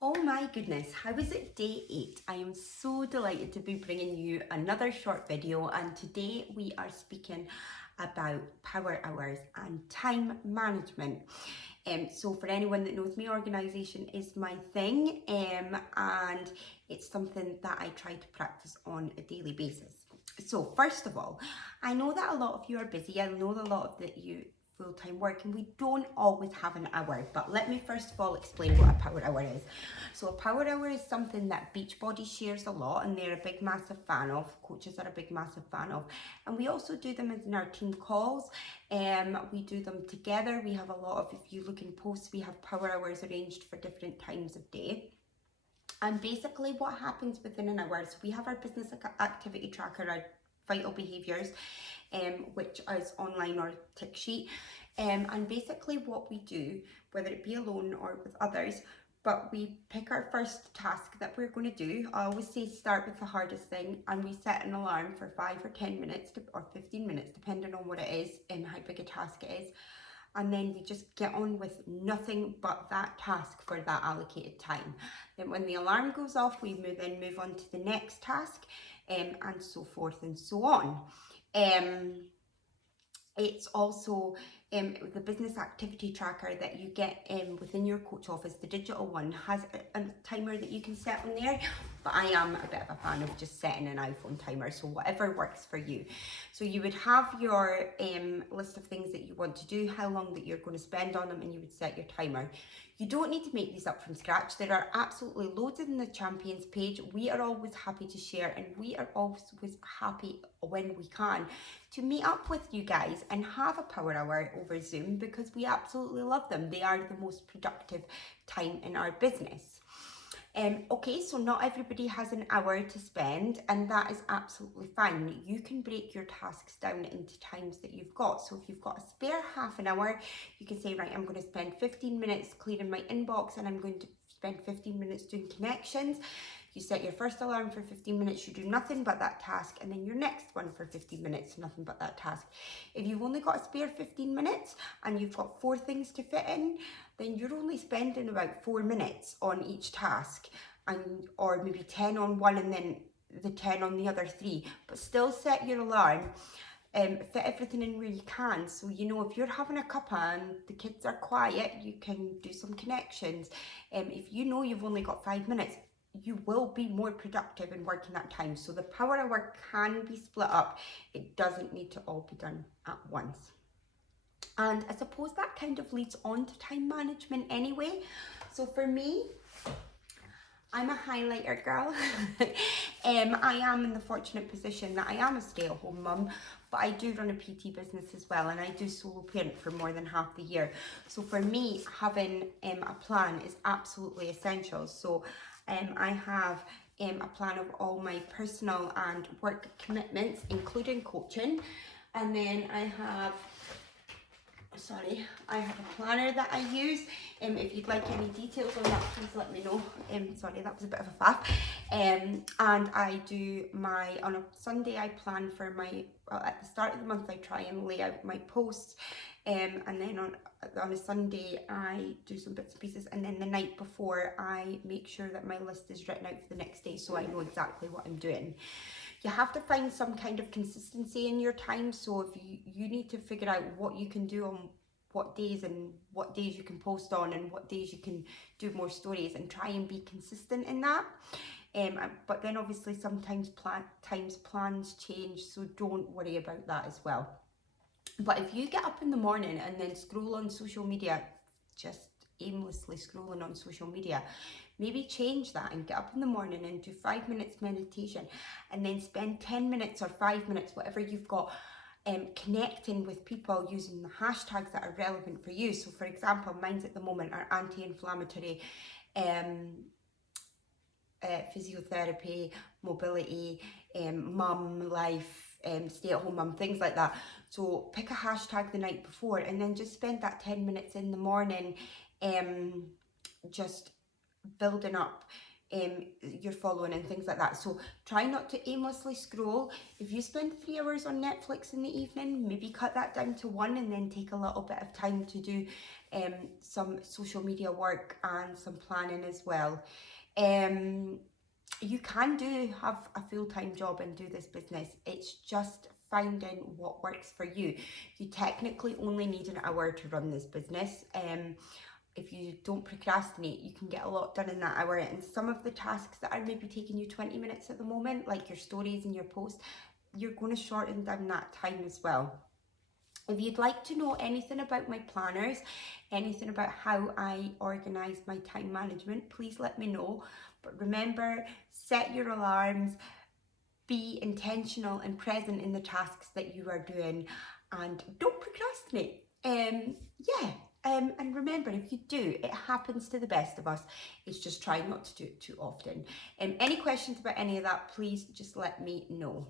Oh my goodness, how is it day 8? I am so delighted to be bringing you another short video, and today we are speaking about power hours and time management. So for anyone that knows me, organisation is my thing, and it's something that I try to practice on a daily basis. So first of all, I know that a lot of you are busy. I know that a lot of that you full-time work and we don't always have an hour, but let me first of all explain what a power hour is. So a power hour is something that Beachbody shares a lot and they're a big massive fan of, coaches are a big massive fan of, and we also do them in our team calls. We do them together. We have a lot of, if you look in posts, we have power hours arranged for different times of day. And basically what happens within an hour, so we have our business activity tracker, our vital behaviours, which is online or tick sheet. And basically what we do, whether it be alone or with others, but we pick our first task that we're going to do. I always say start with the hardest thing, and we set an alarm for 5 or 10 minutes or 15 minutes, depending on what it is and how big a task it is. And then we just get on with nothing but that task for that allocated time. Then when the alarm goes off, we move on to the next task, and so forth and so on. It's also the business activity tracker that you get within your coach office. The digital one has a timer that you can set on there, but I am a bit of a fan of just setting an iPhone timer, so whatever works for you. So you would have your list of things that you want to do, how long that you're going to spend on them, and you would set your timer. You don't need to make these up from scratch. There are absolutely loads in the Champions page. We are always happy to share, and we are always happy when we can to meet up with you guys and have a power hour over Zoom, because we absolutely love them. They are the most productive time in our business. Okay, so not everybody has an hour to spend, and that is absolutely fine. You can break your tasks down into times that you've got. So if you've got a spare half an hour, you can say, right, I'm going to spend 15 minutes clearing my inbox, and I'm going to spend 15 minutes doing connections. You set your first alarm for 15 minutes, you do nothing but that task, and then your next one for 15 minutes, nothing but that task. If you've only got a spare 15 minutes and you've got 4 things to fit in, then you're only spending about 4 minutes on each task, or maybe 10 on one and then the 10 on the other 3. But still set your alarm. Fit everything in where you can. So, you know, if you're having a cuppa and the kids are quiet, you can do some connections. If you know you've only got 5 minutes, you will be more productive in working that time. So the power hour can be split up. It doesn't need to all be done at once. And I suppose that kind of leads on to time management anyway. So for me, I'm a highlighter girl. I am in the fortunate position that I am a stay-at-home mum, but I do run a PT business as well, and I do solo parent for more than half the year. So for me, having a plan is absolutely essential. So I have a plan of all my personal and work commitments, including coaching. And then I have a planner that I use. If you'd like any details on that, please let me know. Sorry, that was a bit of a faff. And I do on a Sunday, I plan for at the start of the month, I try and lay out my posts. And then on a Sunday, I do some bits and pieces. And then the night before, I make sure that my list is written out for the next day, so I know exactly what I'm doing. You have to find some kind of consistency in your time. So if you need to figure out what you can do on what days, and what days you can post on, and what days you can do more stories, and try and be consistent in that. But then obviously sometimes plans change, so don't worry about that as well. But if you get up in the morning and then scroll on social media, just aimlessly scrolling on social media, maybe change that and get up in the morning and do 5 minutes meditation, and then spend 10 minutes or 5 minutes, whatever you've got, connecting with people using the hashtags that are relevant for you. So for example, mine's at the moment are anti-inflammatory, physiotherapy, mobility, mum life, stay-at-home mum, things like that. So pick a hashtag the night before, and then just spend that 10 minutes in the morning just building up you're following and things like that. So try not to aimlessly scroll. If you spend 3 hours on Netflix in the evening, maybe cut that down to 1 and then take a little bit of time to do some social media work and some planning as well. You can have a full-time job and do this business. It's just finding what works for you. You technically only need an hour to run this business. If you don't procrastinate, you can get a lot done in that hour. And some of the tasks that are maybe taking you 20 minutes at the moment, like your stories and your posts, you're going to shorten down that time as well. If you'd like to know anything about my planners, anything about how I organise my time management, please let me know. But remember, set your alarms, be intentional and present in the tasks that you are doing, and don't procrastinate. And remember, if you do, it happens to the best of us. It's just try not to do it too often. Any questions about any of that, please just let me know.